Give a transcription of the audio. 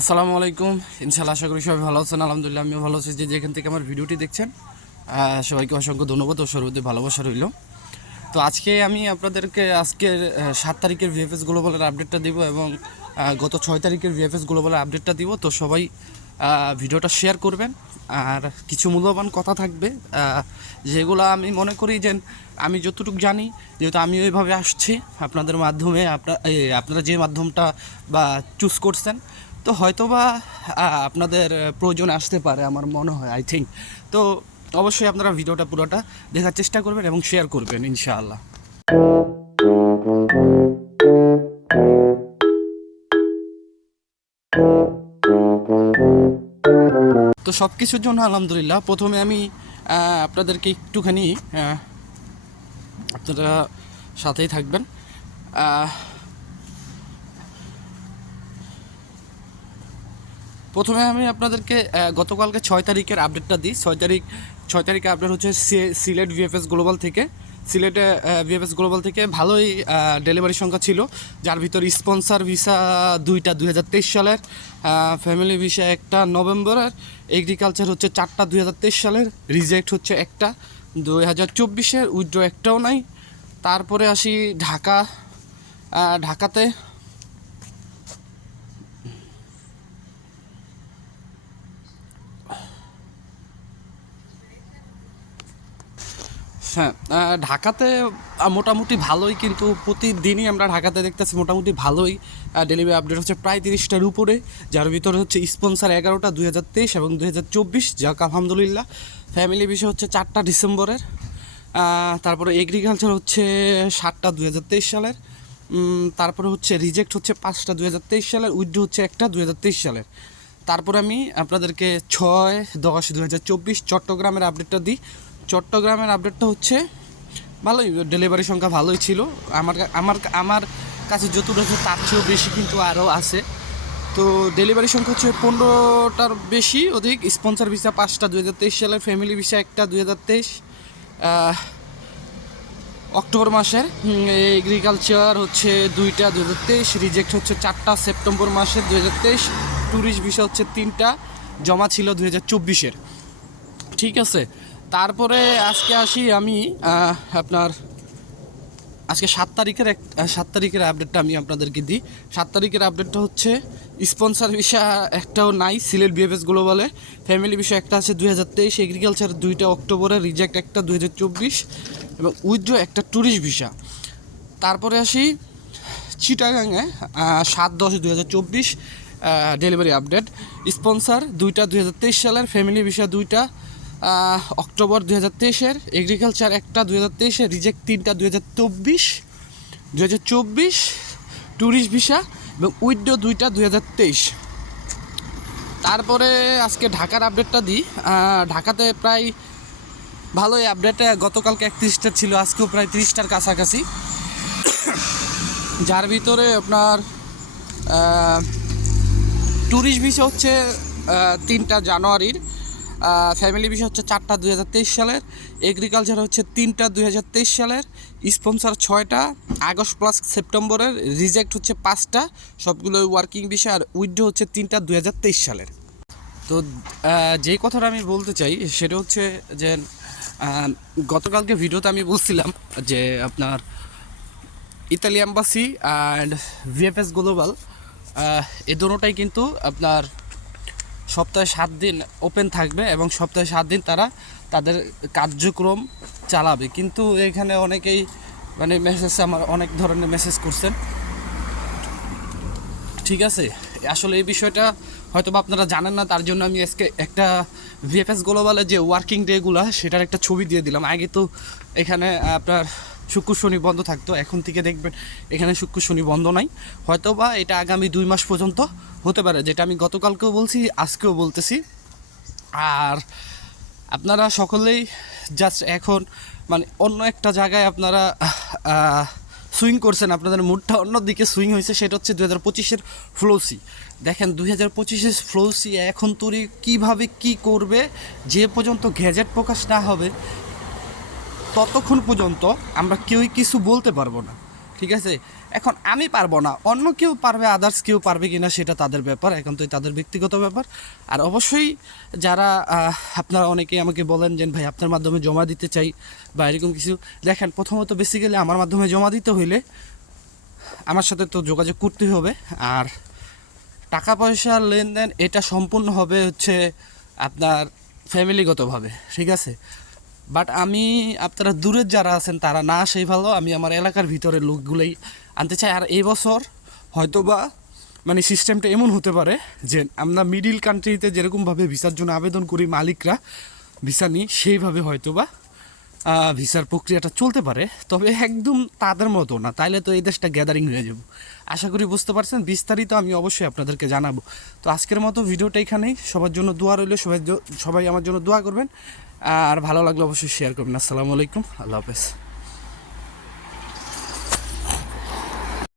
আসসালামু আলাইকুম। ইনশাআল্লাহ আশা করি সবাই ভালো আছেন। আলহামদুলিল্লাহ আমিও ভালো আছি। যেখান থেকে আমার ভিডিওটি দেখছেন সবাইকে অসংখ্য ধন্যবাদ ও সর্বদা ভালোবাসা রইল। তো আজকে আমি আপনাদেরকে আজকের 7 তারিখের ভিএফএস গ্লোবালের আপডেটটা দিব এবং গত 6 তারিখের ভিএফএস গ্লোবালের আপডেটটা দিব। তো সবাই ভিডিওটা শেয়ার করবেন। আর কিছু মূল্যবান কথা থাকবে যেগুলো আমি মনে করি যে আমি যতটুকু জানি, যেহেতু আমি ওইভাবে আসছি আপনাদের মাধ্যমে, আপনারা যে মাধ্যমটা বা চুজ করছেন, তো হয়তোবা আপনাদের প্রয়োজন আসতে পারে আমার মনে হয়, আই থিঙ্ক। তো অবশ্যই আপনারা ভিডিওটা পুরোটা দেখার চেষ্টা করবেন এবং শেয়ার করবেন ইনশাআল্লাহ। তো সব কিছুর জন্য আলহামদুলিল্লাহ। প্রথমে আমি আপনাদেরকে একটুখানি আপনারা সাথেই থাকবেন। প্রথমে আমি আপনাদেরকে গতকালকে 6 তারিখের আপডেটটা দিই। 6 তারিখে আপডেট হচ্ছে সিলেট ভিএফএস গ্লোবাল থেকে। সিলেটে ভিএফএস গ্লোবাল থেকে ভালোই ডেলিভারি সংখ্যা ছিল, যার ভিতর স্পন্সার ভিসা 2টা 2023 সালের, ফ্যামিলি ভিসা 1টা নভেম্বরের, এগ্রিকালচার হচ্ছে 4টা 2023 সালের, রিজেক্ট হচ্ছে 1টা 2024-এর, উইথড্র একটাও নাই। তারপরে আসি ঢাকাতে হ্যাঁ, ঢাকাতে মোটামুটি ভালোই, কিন্তু প্রতিদিনই আমরা ঢাকাতে দেখতেছি মোটামুটি ভালোই ডেলিভারি আপডেট হচ্ছে প্রায় 30টার উপরে, যার ভিতরে হচ্ছে স্পন্সার 11টা 2023 এবং 2024, যাক আলহামদুলিল্লাহ। ফ্যামিলি বিষয় হচ্ছে 4টা ডিসেম্বরের। তারপরে এগ্রিকালচার হচ্ছে 7টা 2023 সালের। তারপরে হচ্ছে রিজেক্ট হচ্ছে 5টা 2023 সালের, উইথড্র হচ্ছে 1টা 2023 সালের। তারপরে আমি আপনাদেরকে 6/10/2024 চট্টগ্রামের আপডেটটা দিই। চট্টগ্রামের আপডেটটা হচ্ছে ভালোই, ডেলিভারি সংখ্যা ভালোই ছিল। আমার আমার আমার কাছে যতটা আছে তার চেয়েও বেশি কিন্তু আরও আছে। তো ডেলিভারি সংখ্যা হচ্ছে 15টার বেশি অধিক। স্পন্সর ভিসা 5টা 2023 সালের, ফ্যামিলি ভিসা 1টা 2023 অক্টোবর মাসের, এগ্রিকালচার হচ্ছে 2টা 2023, রিজেক্ট হচ্ছে 4টা সেপ্টেম্বর মাসের 2023, ট্যুরিস্ট ভিসা হচ্ছে 3টা জমা ছিল 2024-এর। ঠিক আছে, তারপরে আজকে আসি আমি আপনার আজকে 7 তারিখের আপডেটটা আমি আপনাদেরকে দিই। 7 তারিখের আপডেটটা হচ্ছে স্পন্সার ভিসা একটাও নাই সিলেট ভিএফএস গ্লোবালে, ফ্যামিলি ভিসা 1টা আছে 2023, এগ্রিকালচার 2টা অক্টোবরে, রিজেক্ট 1টা 2024 এবং উইথড্র 1টা ট্যুরিস্ট ভিসা। তারপরে আসি চিটাগাঙে 7/10/2024 ডেলিভারি আপডেট। স্পন্সার 2টা 2023 সালের, ফ্যামিলি ভিসা 2টা অক্টোবর 2023-এর, এগ্রিকালচার 1টা 2023-এর, রিজেক্ট 3টা 2024, ট্যুরিস্ট ভিসা এবং উইথড্র 2টা 2023। তারপরে আজকে ঢাকার আপডেটটা দিই। ঢাকাতে প্রায় ভালোই আপডেট, গতকালকে 31টা ছিল, আজকেও প্রায় 30টার কাছাকাছি, যার ভিতরে আপনার ট্যুরিস্ট ভিসা হচ্ছে 3টা জানুয়ারির, ফ্যামিলি ভিসা হচ্ছে 4টা 2023 সালের, এগ্রিকালচার হচ্ছে 3টা 2023 সালের, স্পন্সার 6টা আগস্ট প্লাস সেপ্টেম্বরের, রিজেক্ট হচ্ছে 5টা, সবগুলো ওয়ার্কিং ভিসা, আর উইথড্র হচ্ছে 3টা 2023 সালের। তো যেই কথাটা আমি বলতে চাই সেটা হচ্ছে যে গতকালকে ভিডিওতে আমি বলছিলাম যে আপনার Italy embassy and VFS global এ দুটোটাই কিন্তু আপনার সপ্তাহে 7 দিন ওপেন থাকবে এবং সপ্তাহে 7 দিন তারা তাদের কার্যক্রম চালাবে। কিন্তু এখানে অনেকেই আমার অনেক ধরনের মেসেজ করছেন। ঠিক আছে, আসলে এই বিষয়টা হয়তো বা আপনারা জানেন না, তার জন্য আমি আজকে একটা ভিএফএস গ্লোবালের যে ওয়ার্কিং ডেগুলো সেটার একটা ছবি দিয়ে দিলাম। আগে তো এখানে আপনার শুক্র শনি বন্ধ থাকতো, এখন থেকে দেখবেন এখানে শুক্র শনি বন্ধ নাই। হয়তো বা এটা আগামী 2 মাস পর্যন্ত হতে পারে, যেটা আমি গতকালকেও বলছি, আজকেও বলতেছি। আর আপনারা সকলেই জাস্ট এখন অন্য একটা জায়গায় আপনারা সুইং করছেন, আপনাদের মুডটা অন্যদিকে সুইং হয়েছে। সেটা হচ্ছে 2025-এর ফ্লোসি। দেখেন 2025-এর ফ্লোসি এখন তৈরি কীভাবে কী করবে, যে পর্যন্ত গ্যাজেট প্রকাশ না হবে ততক্ষণ পর্যন্ত আমরা কেউই কিছু বলতে পারবো না। ঠিক আছে, এখন আমি পারবো না, অন্য কেউ পারবে, আদার্স কেউ পারবে কিনা সেটা তাদের ব্যাপার, এখন তো তাদের ব্যক্তিগত ব্যাপার। আর অবশ্যই যারা আপনারা অনেকেই আমাকে বলেন যে ভাই আপনার মাধ্যমে জমা দিতে চাই বা এরকম কিছু, দেখেন প্রথমত বেসিক্যালি আমার মাধ্যমে জমা দিতে হইলে আমার সাথে তো যোগাযোগ করতেই হবে। আর টাকা পয়সার লেনদেন এটা সম্পূর্ণ হবে হচ্ছে আপনার ফ্যামিলিগতভাবে, ঠিক আছে। বাট আমি আপনারা দূরের যারা আছেন তারা না সেই ভালো, আমি আমার এলাকার ভিতরের লোকগুলোই আনতে চাই। আর এই বছর হয়তোবা মানে সিস্টেমটা এমন হতে পারে যে আমরা মিডিল কান্ট্রিতে যেরকমভাবে ভিসার জন্য আবেদন করি মালিকরা ভিসা নিই, সেইভাবে হয়তোবা ভিসার প্রক্রিয়াটা চলতে পারে, তবে একদম তাদের মতো না, তাইলে তো এই দেশটা গ্যাদারিং হয়ে যাব। আশা করি বুঝতে পারছেন, বিস্তারিত আমি অবশ্যই আপনাদেরকে জানাবো। তো আজকের মতো ভিডিওটা এখানেই, সবার জন্য দোয়া রইল, সবাই আমার জন্য দোয়া করবেন, আর ভালো লাগলে অবশ্যই শেয়ার করবেন। আসসালামু আলাইকুম, আল্লাহ হাফেজ।